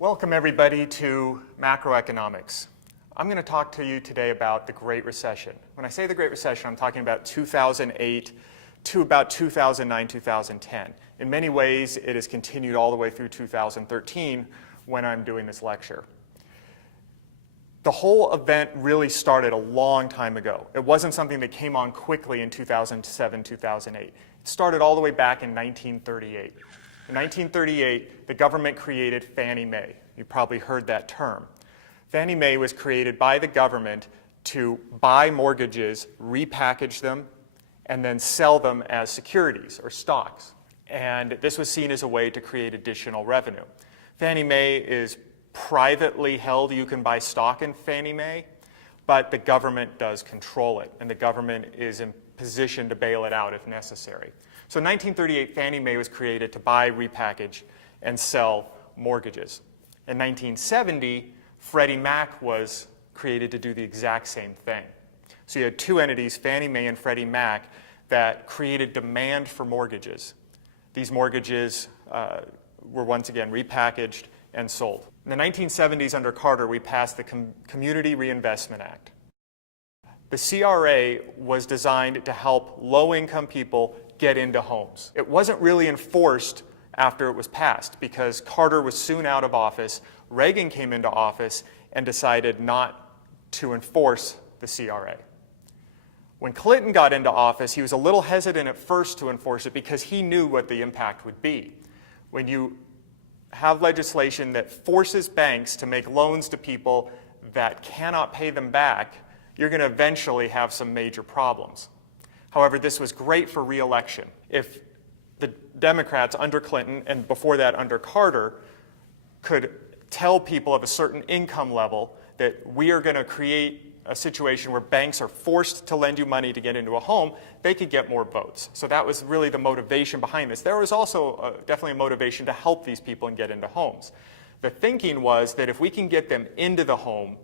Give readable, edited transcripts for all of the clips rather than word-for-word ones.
Welcome everybody to macroeconomics. I'm going to talk to you today about the Great Recession. When I say the Great Recession, I'm talking about 2008 to about 2009, 2010. In many ways, it has continued all the way through 2013 when I'm doing this lecture. The whole event really started a long time ago. It wasn't something that came on quickly in 2007, 2008. It started all the way back in 1938. In 1938, the government created Fannie Mae. You probably heard that term. Fannie Mae was created by the government to buy mortgages, repackage them, and then sell them as securities or stocks. And this was seen as a way to create additional revenue. Fannie Mae is privately held. You can buy stock in Fannie Mae, but the government does control it, and the government is in position to bail it out if necessary. So in 1938, Fannie Mae was created to buy, repackage, and sell mortgages. In 1970, Freddie Mac was created to do the exact same thing. So you had two entities, Fannie Mae and Freddie Mac, that created demand for mortgages. These mortgages were once again repackaged and sold. In the 1970s, under Carter, we passed the Community Reinvestment Act. The CRA was designed to help low-income people get into homes. It wasn't really enforced after it was passed because Carter was soon out of office. Reagan came into office and decided not to enforce the CRA. When Clinton got into office, he was a little hesitant at first to enforce it because he knew what the impact would be. When you have legislation that forces banks to make loans to people that cannot pay them back, you're going to eventually have some major problems. However, this was great for re-election. If the Democrats under Clinton and before that under Carter could tell people of a certain income level that we are going to create a situation where banks are forced to lend you money to get into a home, they could get more votes. So that was really the motivation behind this. There was also definitely a motivation to help these people and get into homes. The thinking was that if we can get them into the home,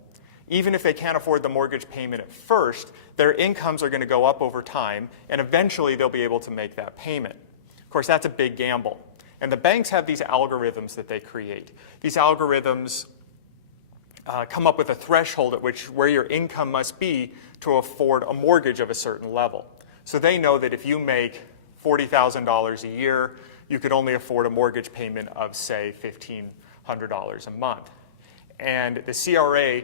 even if they can't afford the mortgage payment at first, their incomes are going to go up over time, and eventually they'll be able to make that payment. Of course, that's a big gamble. And the banks have these algorithms that they create. These algorithms come up with a threshold at where your income must be to afford a mortgage of a certain level. So they know that if you make $40,000 a year, you could only afford a mortgage payment of, say, $1,500 a month. And the CRA,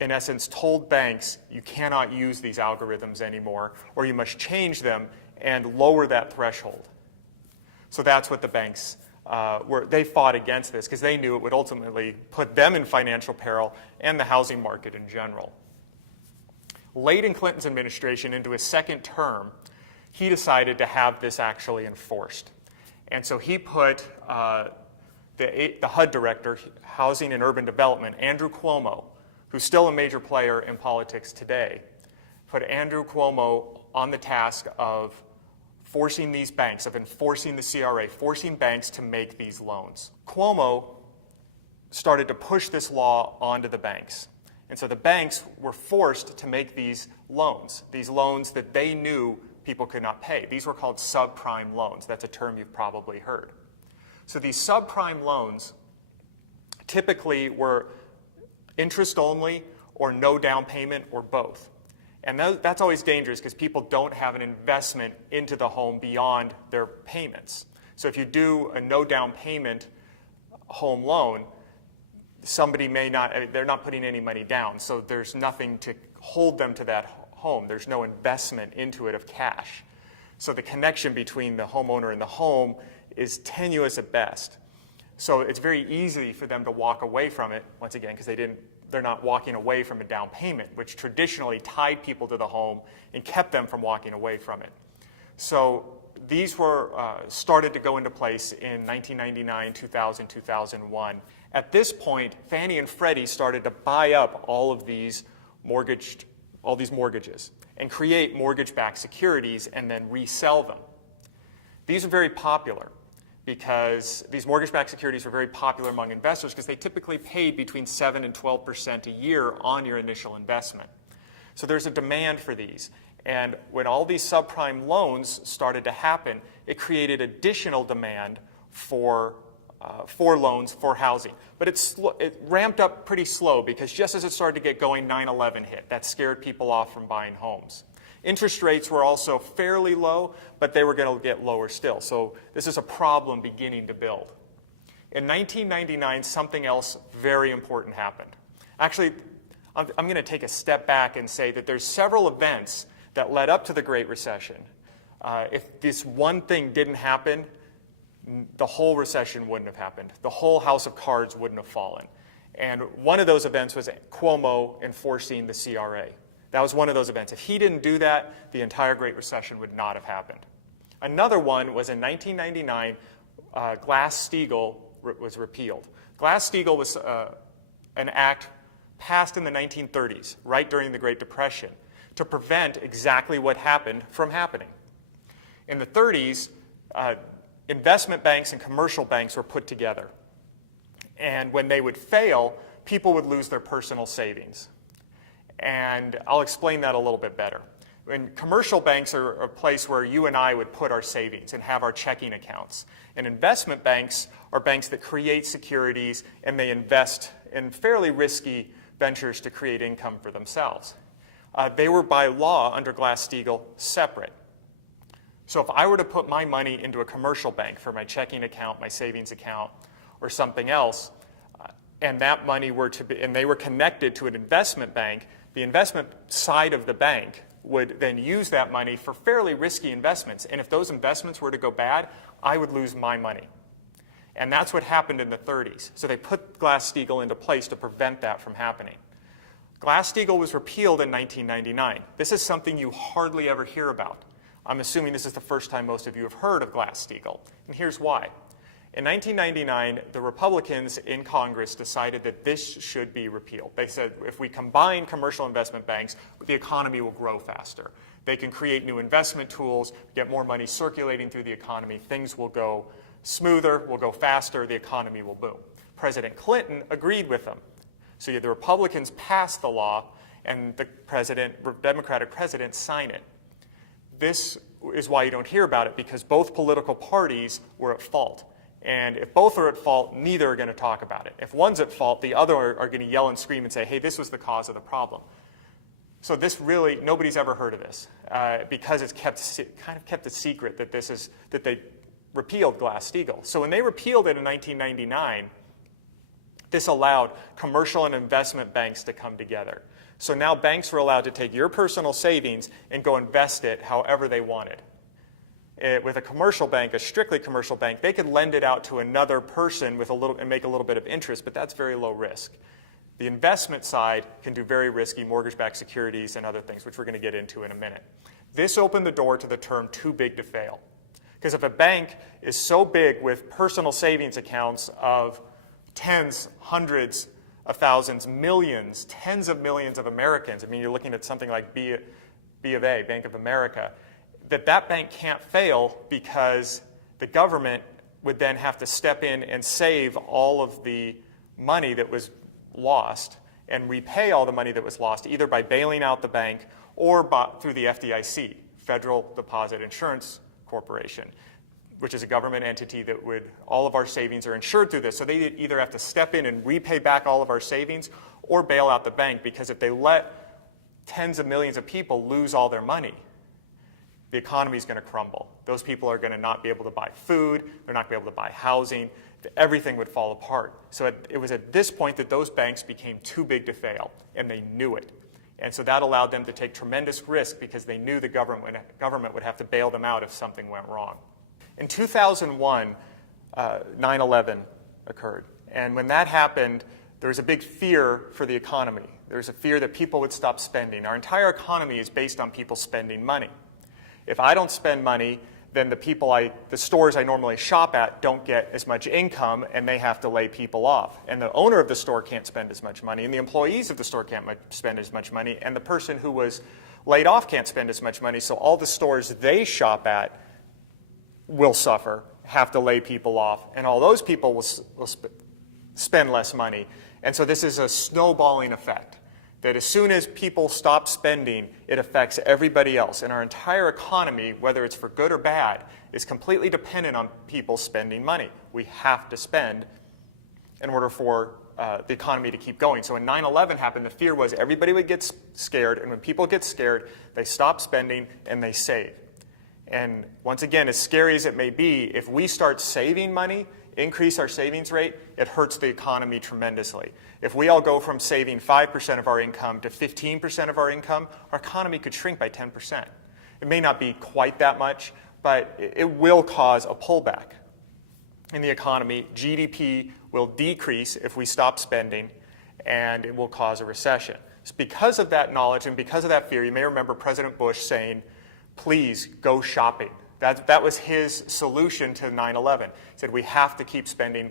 in essence, told banks you cannot use these algorithms anymore, or you must change them and lower that threshold. So that's what the banks they fought against this because they knew it would ultimately put them in financial peril and the housing market in general. Late in Clinton's administration, into his second term, he decided to have this actually enforced. And so he put the HUD director, Housing and Urban Development, Andrew Cuomo, who's still a major player in politics today, put Andrew Cuomo on the task of forcing these banks, of enforcing the CRA, forcing banks to make these loans. Cuomo started to push this law onto the banks. And so the banks were forced to make these loans that they knew people could not pay. These were called subprime loans. That's a term you've probably heard. So these subprime loans typically were interest only or no down payment or both. And that's always dangerous because people don't have an investment into the home beyond their payments. So if you do a no down payment home loan, they're not putting any money down. So there's nothing to hold them to that home. There's no investment into it of cash. So the connection between the homeowner and the home is tenuous at best. So it's very easy for them to walk away from it, once again, because they're not walking away from a down payment, which traditionally tied people to the home and kept them from walking away from it. So these were started to go into place in 1999, 2000, 2001. At this point, Fannie and Freddie started to buy up all these mortgages and create mortgage-backed securities and then resell them. These are very popular because these mortgage-backed securities were very popular among investors because they typically paid between 7 and 12% a year on your initial investment. So there's a demand for these. And when all these subprime loans started to happen, it created additional demand for for loans for housing. But it ramped up pretty slow because just as it started to get going, 9/11 hit. That scared people off from buying homes. Interest rates were also fairly low, but they were going to get lower still. So this is a problem beginning to build. In 1999, something else very important happened. Actually, I'm going to take a step back and say that there's several events that led up to the Great Recession. If this one thing didn't happen, the whole recession wouldn't have happened. The whole house of cards wouldn't have fallen. And one of those events was Cuomo enforcing the CRA. That was one of those events. If he didn't do that, the entire Great Recession would not have happened. Another one was in 1999, Glass-Steagall was repealed. Glass-Steagall was an act passed in the 1930s, right during the Great Depression, to prevent exactly what happened from happening. In the 30s, investment banks and commercial banks were put together. And when they would fail, people would lose their personal savings. And I'll explain that a little bit better. When commercial banks are a place where you and I would put our savings and have our checking accounts. And investment banks are banks that create securities and they invest in fairly risky ventures to create income for themselves. They were by law under Glass-Steagall separate. So if I were to put my money into a commercial bank for my checking account, my savings account, or something else, and that money were to be, and they were connected to an investment bank, the investment side of the bank would then use that money for fairly risky investments. And if those investments were to go bad, I would lose my money. And that's what happened in the 30s. So they put Glass-Steagall into place to prevent that from happening. Glass-Steagall was repealed in 1999. This is something you hardly ever hear about. I'm assuming this is the first time most of you have heard of Glass-Steagall. And here's why. In 1999, the Republicans in Congress decided that this should be repealed. They said if we combine commercial investment banks, the economy will grow faster. They can create new investment tools, get more money circulating through the economy, things will go smoother, will go faster, the economy will boom. President Clinton agreed with them. So the Republicans passed the law, and the Democratic president signed it. This is why you don't hear about it, because both political parties were at fault. And if both are at fault, neither are going to talk about it. If one's at fault, the other are going to yell and scream and say, hey, this was the cause of the problem. So this really, nobody's ever heard of this because it's kind of kept a secret that they repealed Glass-Steagall. So when they repealed it in 1999, this allowed commercial and investment banks to come together. So now banks were allowed to take your personal savings and go invest it however they wanted. With a commercial bank, a strictly commercial bank, they could lend it out to another person with and make a little bit of interest, but that's very low risk. The investment side can do very risky mortgage-backed securities and other things, which we're going to get into in a minute. This opened the door to the term too big to fail. Because if a bank is so big with personal savings accounts of tens, hundreds of thousands, millions, tens of millions of Americans, I mean, you're looking at something like B of A, Bank of America, that bank can't fail because the government would then have to step in and save all of the money that was lost and repay all the money that was lost, either by bailing out the bank or through the FDIC, Federal Deposit Insurance Corporation, which is a government entity that all of our savings are insured through this. So they either have to step in and repay back all of our savings or bail out the bank, because if they let tens of millions of people lose all their money, the economy is going to crumble. Those people are going to not be able to buy food. They're not going to be able to buy housing. Everything would fall apart. So it was at this point that those banks became too big to fail, and they knew it. And so that allowed them to take tremendous risk because they knew the government would have to bail them out if something went wrong. In 2001, 9/11 occurred. And when that happened, there was a big fear for the economy. There was a fear that people would stop spending. Our entire economy is based on people spending money. If I don't spend money, then the stores I normally shop at don't get as much income, and they have to lay people off. And the owner of the store can't spend as much money, and the employees of the store can't spend as much money, and the person who was laid off can't spend as much money. So all the stores they shop at will suffer, have to lay people off, and all those people will spend less money. And so this is a snowballing effect. that as soon as people stop spending, it affects everybody else. And our entire economy, whether it's for good or bad, is completely dependent on people spending money. We have to spend in order for the economy to keep going. So when 9/11 happened, the fear was everybody would get scared, and when people get scared, they stop spending and they save. And once again, as scary as it may be, if we start saving money, increase our savings rate, it hurts the economy tremendously. If we all go from saving 5% of our income to 15% of our income, our economy could shrink by 10%. It may not be quite that much, but it will cause a pullback in the economy. GDP will decrease if we stop spending, and it will cause a recession. So because of that knowledge and because of that fear, you may remember President Bush saying, please go shopping. That was his solution to 9/11. He said, we have to keep spending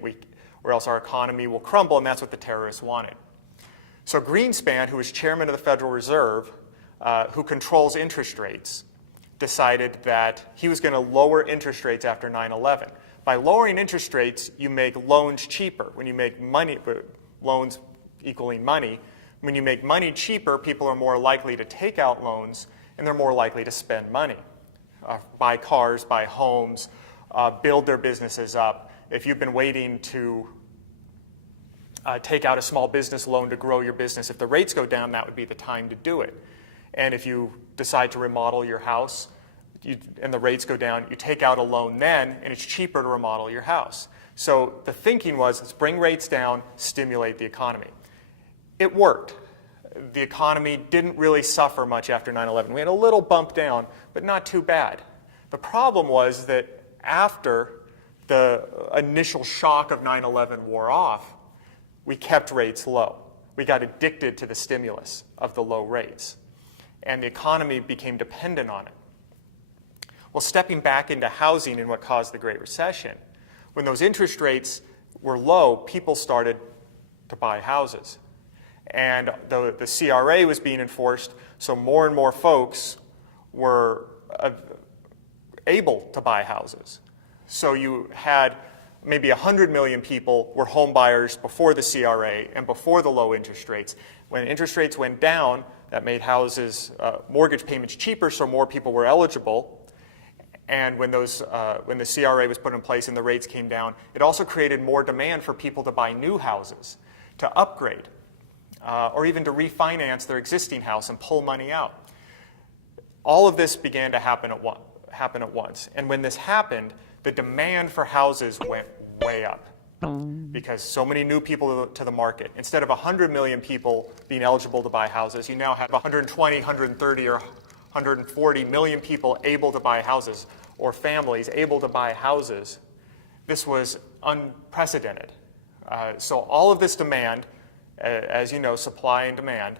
or else our economy will crumble, and that's what the terrorists wanted. So Greenspan, who was chairman of the Federal Reserve, who controls interest rates, decided that he was going to lower interest rates after 9/11. By lowering interest rates, you make loans cheaper. When you make money, loans equaling money, when you make money cheaper, people are more likely to take out loans, and they're more likely to spend money. Buy cars, buy homes, build their businesses up. If you've been waiting to take out a small business loan to grow your business, if the rates go down, that would be the time to do it. And if you decide to remodel your house and the rates go down, you take out a loan then, and it's cheaper to remodel your house. So the thinking was, let's bring rates down, stimulate the economy. It worked. The economy didn't really suffer much after 9/11. We had a little bump down, but not too bad. The problem was that after the initial shock of 9/11 wore off, we kept rates low. We got addicted to the stimulus of the low rates, and the economy became dependent on it. Well, stepping back into housing and what caused the Great Recession, when those interest rates were low, people started to buy houses. And the CRA was being enforced, so more and more folks were able to buy houses. So you had maybe 100 million people were home buyers before the CRA and before the low interest rates. When interest rates went down, that made houses, mortgage payments cheaper, so more people were eligible. And when the CRA was put in place and the rates came down, it also created more demand for people to buy new houses, to upgrade. Or even to refinance their existing house and pull money out. All of this began to happen at once. And when this happened, the demand for houses went way up because so many new people to the market. Instead of 100 million people being eligible to buy houses, you now have 120, 130, or 140 million people able to buy houses, or families able to buy houses. This was unprecedented. So all of this demand, as you know, supply and demand,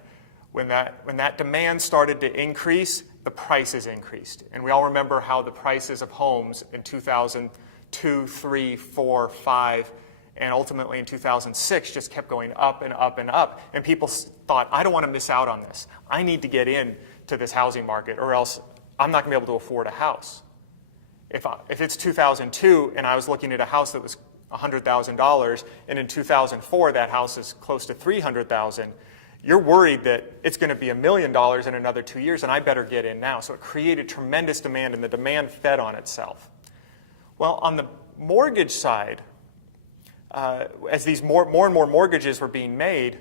when that demand started to increase, the prices increased. And we all remember how the prices of homes in 2002, 3, 4, 5, and ultimately in 2006 just kept going up and up and up. And people thought, I don't want to miss out on this. I need to get into this housing market, or else I'm not going to be able to afford a house. If it's 2002 and I was looking at a house that was $100,000, and in 2004 that house is close to $300,000, you're worried that it's going to be $1 million in another 2 years, and I better get in now. So it created tremendous demand, and the demand fed on itself. Well, on the mortgage side, as these more and more mortgages were being made,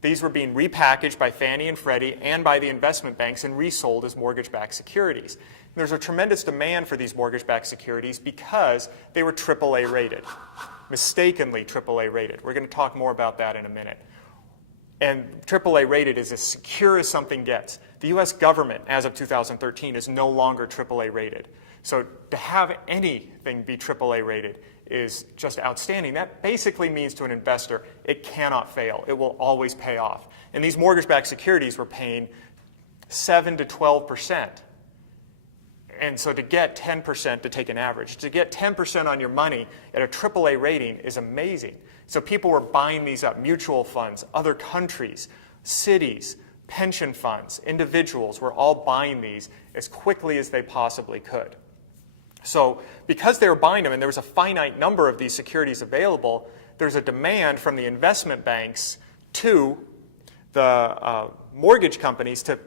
these were being repackaged by Fannie and Freddie and by the investment banks and resold as mortgage-backed securities. There's a tremendous demand for these mortgage-backed securities because they were AAA rated, mistakenly AAA rated. We're going to talk more about that in a minute. And AAA rated is as secure as something gets. The U.S. government, as of 2013, is no longer AAA rated. So to have anything be AAA rated is just outstanding. That basically means to an investor, it cannot fail. It will always pay off. And these mortgage-backed securities were paying 7 to 12%. And so to get 10%, to take an average, to get 10% on your money at a AAA rating is amazing. So people were buying these up, mutual funds, other countries, cities, pension funds, individuals were all buying these as quickly as they possibly could. So because they were buying them and there was a finite number of these securities available, there's a demand from the investment banks to the mortgage companies to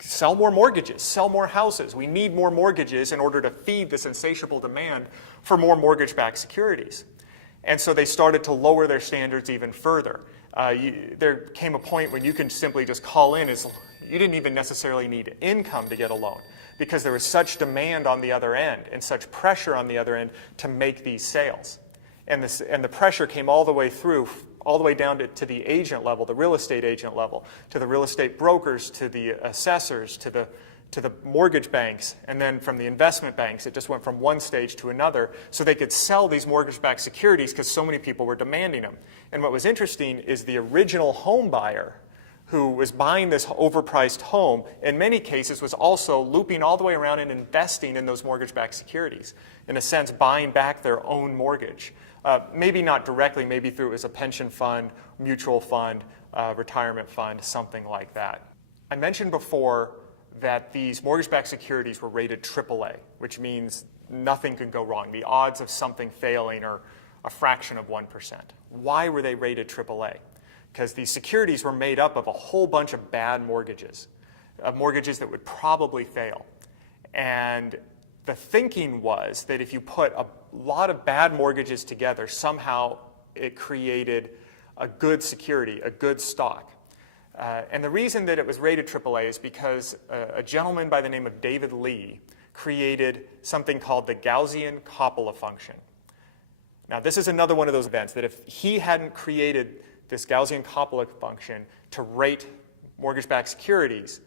sell more mortgages, sell more houses. We need more mortgages in order to feed this insatiable demand for more mortgage-backed securities. And so they started to lower their standards even further. There came a point when you can simply just call in. You didn't even necessarily need income to get a loan because there was such demand on the other end and such pressure on the other end to make these sales. And the pressure came all the way through, all the way down to the agent level, the real estate agent level, to the real estate brokers, to the assessors, to the mortgage banks, and then from the investment banks. It just went from one stage to another so they could sell these mortgage-backed securities because so many people were demanding them. And what was interesting is the original home buyer who was buying this overpriced home, in many cases was also looping all the way around and investing in those mortgage-backed securities, in a sense buying back their own mortgage. Maybe not directly, maybe through as a pension fund, mutual fund, retirement fund, something like that. I mentioned before that these mortgage-backed securities were rated AAA, which means nothing could go wrong. The odds of something failing are a fraction of 1%. Why were they rated AAA? Because these securities were made up of a whole bunch of bad mortgages, mortgages that would probably fail. And the thinking was that if you put a lot of bad mortgages together, somehow it created a good security, a good stock. And the reason that it was rated AAA is because a gentleman by the name of David Lee created something called the Gaussian-Coppola function. Now, this is another one of those events that if he hadn't created this Gaussian-Coppola function to rate mortgage-backed securities,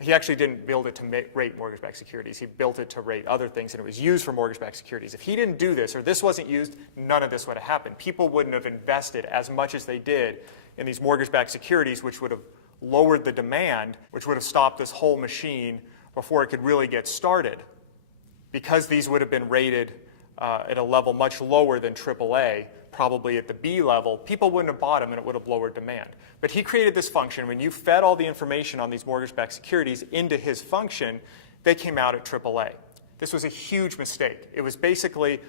he actually didn't build it to rate mortgage-backed securities. He built it to rate other things, and it was used for mortgage-backed securities. If he didn't do this, or this wasn't used, none of this would have happened. People wouldn't have invested as much as they did in these mortgage-backed securities, which would have lowered the demand, which would have stopped this whole machine before it could really get started. Because these would have been rated at a level much lower than AAA, probably at the B level, people wouldn't have bought them and it would have lowered demand. But he created this function. When you fed all the information on these mortgage-backed securities into his function, they came out at AAA. This was a huge mistake. It was basically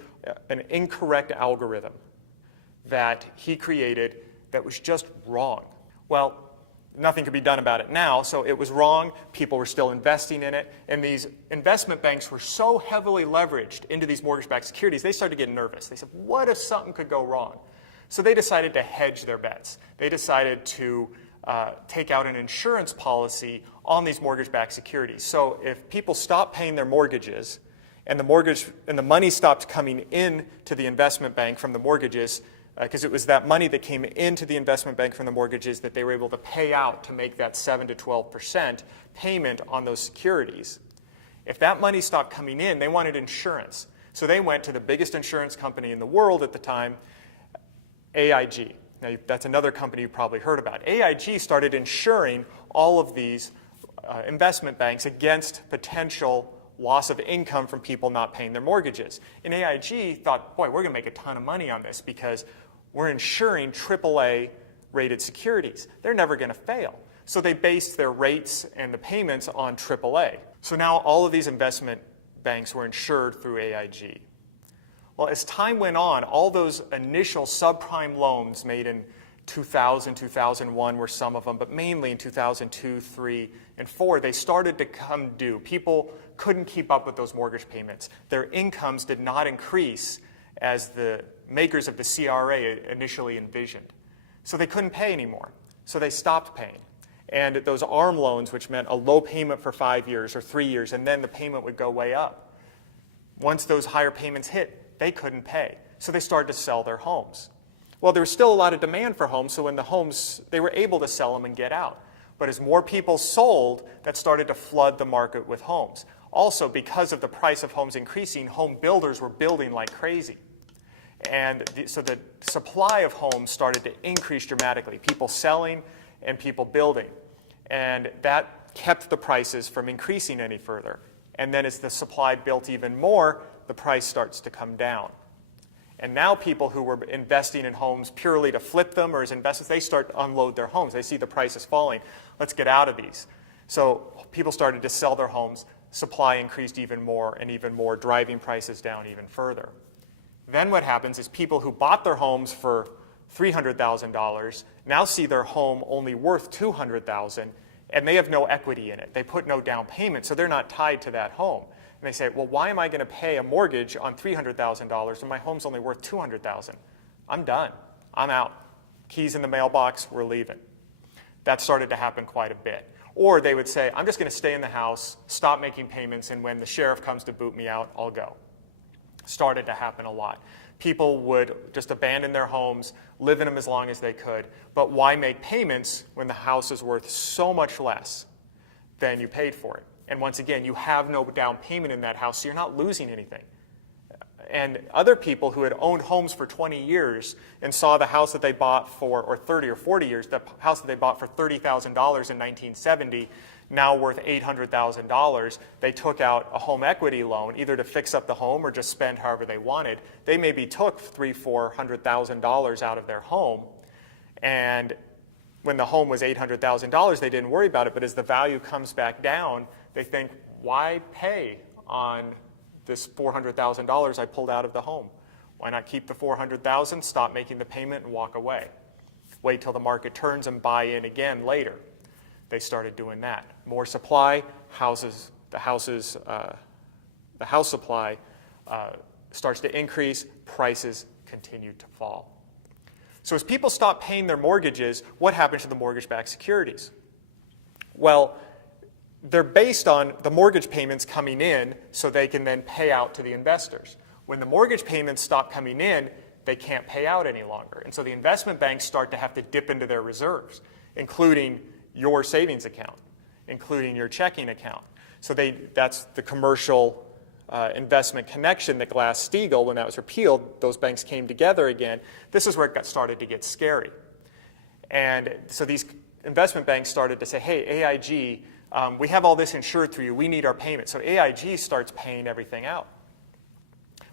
an incorrect algorithm that he created that was just wrong. Well, nothing could be done about it now, so it was wrong. People were still investing in it, and these investment banks were so heavily leveraged into these mortgage-backed securities, they started getting nervous. They said, what if something could go wrong? So they decided to hedge their bets. They decided to take out an insurance policy on these mortgage-backed securities. So if people stopped paying their mortgages and the money stopped coming in to the investment bank from the mortgages, because it was that money that came into the investment bank from the mortgages that they were able to pay out to make that 7 to 12% payment on those securities. If that money stopped coming in, they wanted insurance. So they went to the biggest insurance company in the world at the time, AIG. Now, that's another company you've probably heard about. AIG started insuring all of these investment banks against potential loss of income from people not paying their mortgages. And AIG thought, boy, we're going to make a ton of money on this because we're insuring AAA rated securities. They're never going to fail. So they based their rates and the payments on AAA. So now all of these investment banks were insured through AIG. Well, as time went on, all those initial subprime loans made in 2000, 2001 were some of them, but mainly in 2002, 3, and 4, they started to come due. People couldn't keep up with those mortgage payments. Their incomes did not increase as the makers of the CRA initially envisioned. So they couldn't pay anymore. So they stopped paying. And those ARM loans, which meant a low payment for 5 years or 3 years, and then the payment would go way up. Once those higher payments hit, they couldn't pay. So they started to sell their homes. Well, there was still a lot of demand for homes, so when the homes, they were able to sell them and get out. But as more people sold, that started to flood the market with homes. Also, because of the price of homes increasing, home builders were building like crazy. And so the supply of homes started to increase dramatically, people selling and people building. And that kept the prices from increasing any further. And then as the supply built even more, the price starts to come down. And now people who were investing in homes purely to flip them or as investors, they start to unload their homes. They see the prices falling. Let's get out of these. So people started to sell their homes. Supply increased even more, driving prices down even further. Then what happens is people who bought their homes for $300,000 now see their home only worth $200,000, and they have no equity in it. They put no down payment, so they're not tied to that home. And they say, well, why am I going to pay a mortgage on $300,000 when my home's only worth $200,000? I'm done. I'm out. Keys in the mailbox, we're leaving. That started to happen quite a bit. Or they would say, I'm just going to stay in the house, stop making payments, and when the sheriff comes to boot me out, I'll go. Started to happen a lot. People would just abandon their homes, live in them as long as they could, but why make payments when the house is worth so much less than you paid for it? And once again, you have no down payment in that house, so you're not losing anything. And other people who had owned homes for 20 years and saw the house that they bought for, or 30 or 40 years, the house that they bought for $30,000 in 1970, now worth $800,000, they took out a home equity loan either to fix up the home or just spend however they wanted. They maybe took $300,000-$400,000 out of their home, and when the home was $800,000, they didn't worry about it, but as the value comes back down, they think, why pay on this $400,000 I pulled out of the home? Why not keep the $400,000, stop making the payment, and walk away? Wait till the market turns and buy in again later. They started doing that. More supply, the house supply starts to increase, prices continue to fall. So as people stop paying their mortgages, what happens to the mortgage-backed securities? Well, they're based on the mortgage payments coming in so they can then pay out to the investors. When the mortgage payments stop coming in, they can't pay out any longer. And so the investment banks start to have to dip into their reserves, including your savings account, including your checking account. So that's the commercial investment connection that Glass-Steagall, when that was repealed, those banks came together again. This is where it started to get scary. And so these investment banks started to say, hey, AIG, we have all this insured through you. We need our payment. So AIG starts paying everything out.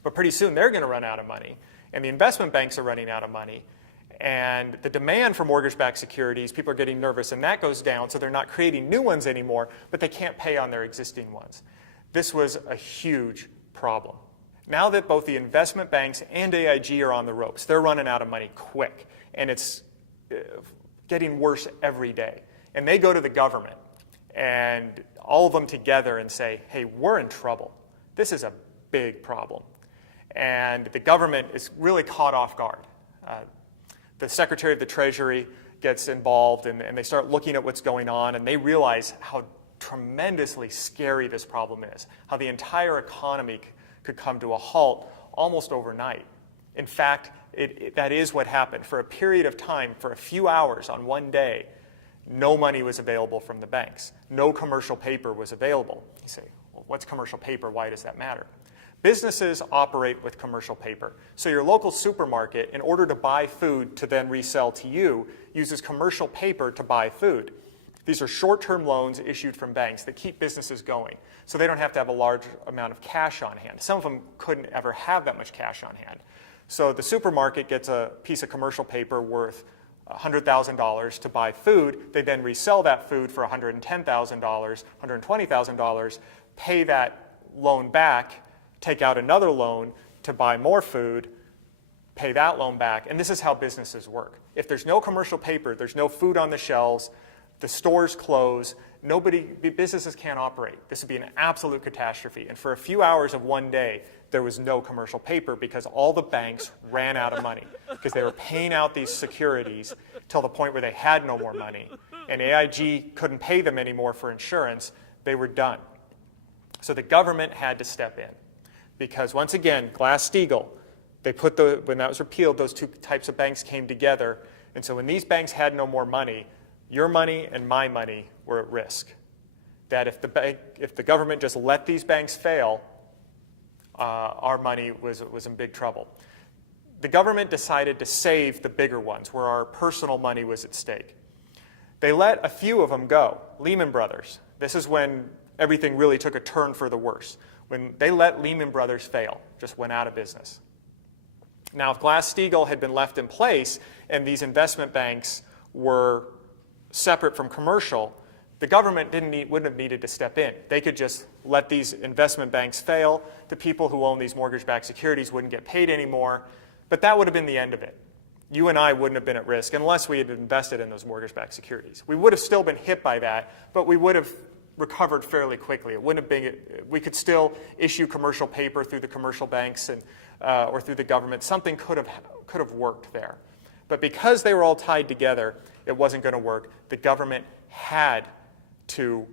But pretty soon they're going to run out of money. And the investment banks are running out of money. And the demand for mortgage-backed securities, people are getting nervous, and that goes down, so they're not creating new ones anymore, but they can't pay on their existing ones. This was a huge problem. Now that both the investment banks and AIG are on the ropes, they're running out of money quick, and it's getting worse every day. And they go to the government, and all of them together, and say, hey, we're in trouble. This is a big problem. And the government is really caught off guard. The Secretary of the Treasury gets involved, and they start looking at what's going on, and they realize how tremendously scary this problem is, how the entire economy could come to a halt almost overnight. In fact, that is what happened. For a period of time, for a few hours on one day, no money was available from the banks. No commercial paper was available. You say, well, what's commercial paper? Why does that matter? Businesses operate with commercial paper. So your local supermarket, in order to buy food to then resell to you, uses commercial paper to buy food. These are short-term loans issued from banks that keep businesses going. So they don't have to have a large amount of cash on hand. Some of them couldn't ever have that much cash on hand. So the supermarket gets a piece of commercial paper worth $100,000 to buy food. They then resell that food for $110,000, $120,000, pay that loan back, take out another loan to buy more food, pay that loan back, and this is how businesses work. If there's no commercial paper, there's no food on the shelves, the stores close, businesses can't operate. This would be an absolute catastrophe. And for a few hours of one day, there was no commercial paper because all the banks ran out of money because they were paying out these securities till the point where they had no more money. And AIG couldn't pay them anymore for insurance. They were done. So the government had to step in. Because once again, Glass-Steagall, when that was repealed, those two types of banks came together. And so when these banks had no more money, your money and my money were at risk. That if the government just let these banks fail, our money was in big trouble. The government decided to save the bigger ones, where our personal money was at stake. They let a few of them go. Lehman Brothers. This is when everything really took a turn for the worse. When they let Lehman Brothers fail, just went out of business. Now, if Glass-Steagall had been left in place and these investment banks were separate from commercial, the government wouldn't have needed to step in. They could just let these investment banks fail. The people who own these mortgage-backed securities wouldn't get paid anymore, but that would have been the end of it. you and I wouldn't have been at risk unless we had invested in those mortgage-backed securities. We would have still been hit by that, but we would have recovered fairly quickly. It wouldn't have been, we could still issue commercial paper through the commercial banks and, or through the government. Something could have worked there. But because they were all tied together, it wasn't going to work. The government had to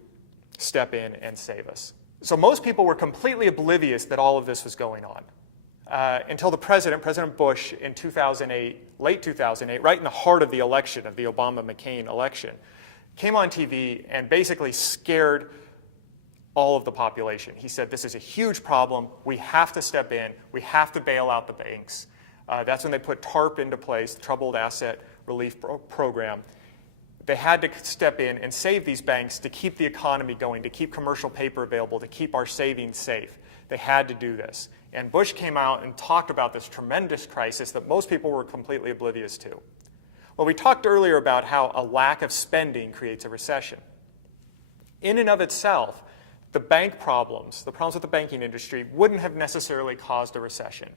step in and save us. So most people were completely oblivious that all of this was going on until the President Bush in 2008, late 2008, right in the heart of the election, of the Obama-McCain election, came on TV and basically scared all of the population. He said, this is a huge problem. We have to step in. We have to bail out the banks. That's when they put TARP into place, the Troubled Asset Relief Program. They had to step in and save these banks to keep the economy going, to keep commercial paper available, to keep our savings safe. They had to do this. And Bush came out and talked about this tremendous crisis that most people were completely oblivious to. Well, we talked earlier about how a lack of spending creates a recession. In and of itself, the bank problems, the problems with the banking industry, wouldn't have necessarily caused a recession.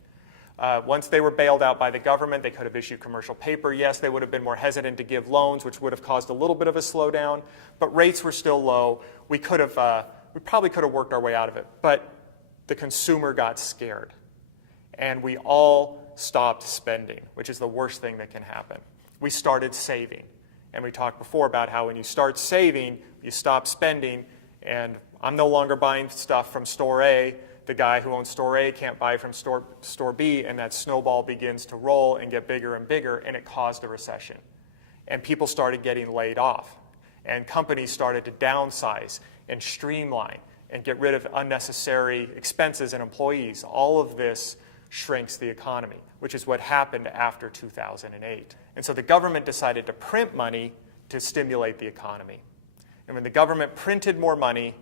Once they were bailed out by the government, they could have issued commercial paper. Yes, they would have been more hesitant to give loans, which would have caused a little bit of a slowdown, but rates were still low. We probably could have worked our way out of it, but the consumer got scared, and we all stopped spending, which is the worst thing that can happen. We started saving, and we talked before about how when you start saving, you stop spending, and I'm no longer buying stuff from store A. The guy who owns store A can't buy from store B, and that snowball begins to roll and get bigger and bigger, and it caused a recession. And people started getting laid off, and companies started to downsize and streamline and get rid of unnecessary expenses and employees. All of this shrinks the economy, which is what happened after 2008. And so the government decided to print money to stimulate the economy. And when the government printed more money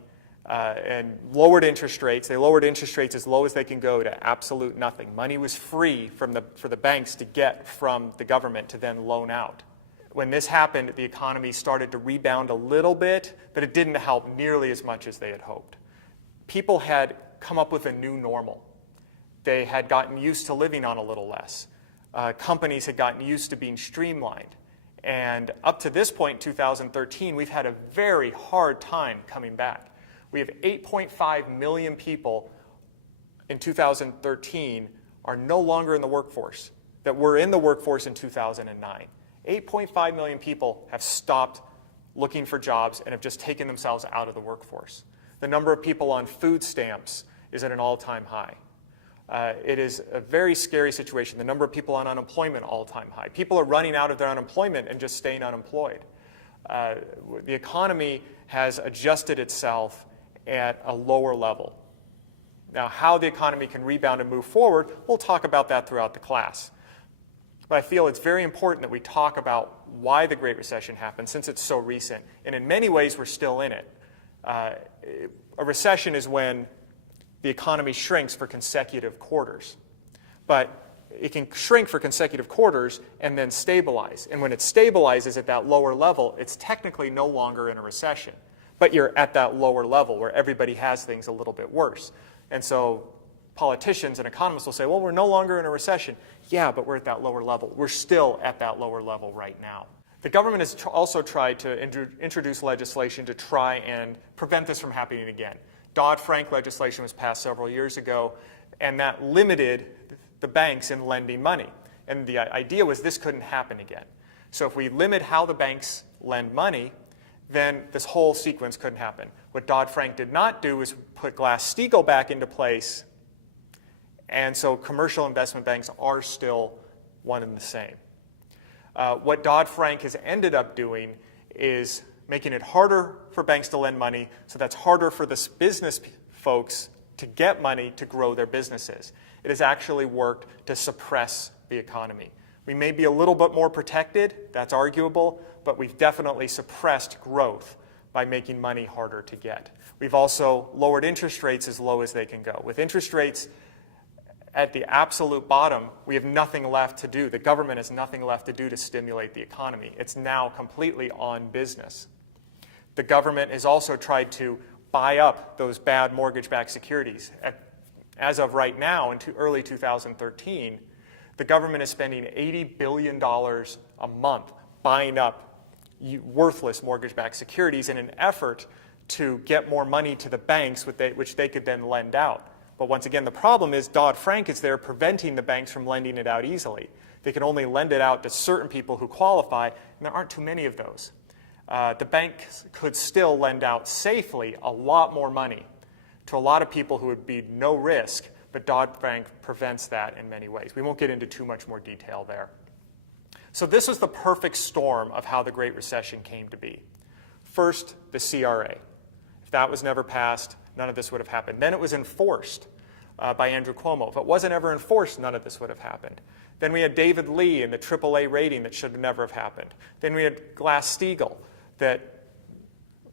and lowered interest rates, they lowered interest rates as low as they can go to absolute nothing. Money was free for the banks to get from the government to then loan out. When this happened, the economy started to rebound a little bit, but it didn't help nearly as much as they had hoped. People had come up with a new normal. They had gotten used to living on a little less. Companies had gotten used to being streamlined. And up to this point, 2013, we've had a very hard time coming back. We have 8.5 million people in 2013 are no longer in the workforce that were in the workforce in 2009. 8.5 million people have stopped looking for jobs and have just taken themselves out of the workforce. The number of people on food stamps is at an all-time high. It is a very scary situation. The number of people on unemployment, all-time high. People are running out of their unemployment and just staying unemployed. The economy has adjusted itself at a lower level. Now, how the economy can rebound and move forward, we'll talk about that throughout the class. But I feel it's very important that we talk about why the Great Recession happened, since it's so recent. And in many ways, we're still in it. A recession is when the economy shrinks for consecutive quarters. But it can shrink for consecutive quarters and then stabilize. And when it stabilizes at that lower level, it's technically no longer in a recession. But you're at that lower level where everybody has things a little bit worse. And so politicians and economists will say, well, we're no longer in a recession. Yeah, but we're at that lower level. We're still at that lower level right now. The government has also tried to introduce legislation to try and prevent this from happening again. Dodd-Frank legislation was passed several years ago, and that limited the banks in lending money. And the idea was this couldn't happen again. So if we limit how the banks lend money, then this whole sequence couldn't happen. What Dodd-Frank did not do is put Glass-Steagall back into place, and so commercial investment banks are still one and the same. What Dodd-Frank has ended up doing is making it harder for banks to lend money, so that's harder for the business folks to get money to grow their businesses. It has actually worked to suppress the economy. We may be a little bit more protected, that's arguable, but we've definitely suppressed growth by making money harder to get. We've also lowered interest rates as low as they can go. With interest rates at the absolute bottom, we have nothing left to do. The government has nothing left to do to stimulate the economy. It's now completely on business. The government has also tried to buy up those bad mortgage-backed securities. As of right now, in early 2013, The government is spending $80 billion a month buying up worthless mortgage-backed securities in an effort to get more money to the banks, which they could then lend out. But once again, the problem is Dodd-Frank is there preventing the banks from lending it out easily. They can only lend it out to certain people who qualify, and there aren't too many of those. The banks could still lend out safely a lot more money to a lot of people who would be no risk, but Dodd-Frank prevents that in many ways. We won't get into too much more detail there. So this was the perfect storm of how the Great Recession came to be. First, the CRA. If that was never passed, none of this would have happened. Then it was enforced by Andrew Cuomo. If it wasn't ever enforced, none of this would have happened. Then we had David Lee and the AAA rating that should never have happened. Then we had Glass-Steagall, that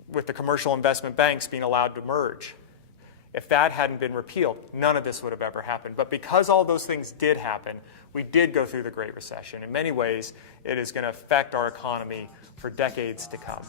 with the commercial investment banks being allowed to merge. If that hadn't been repealed, none of this would have ever happened. But because all those things did happen, we did go through the Great Recession. In many ways, it is going to affect our economy for decades to come.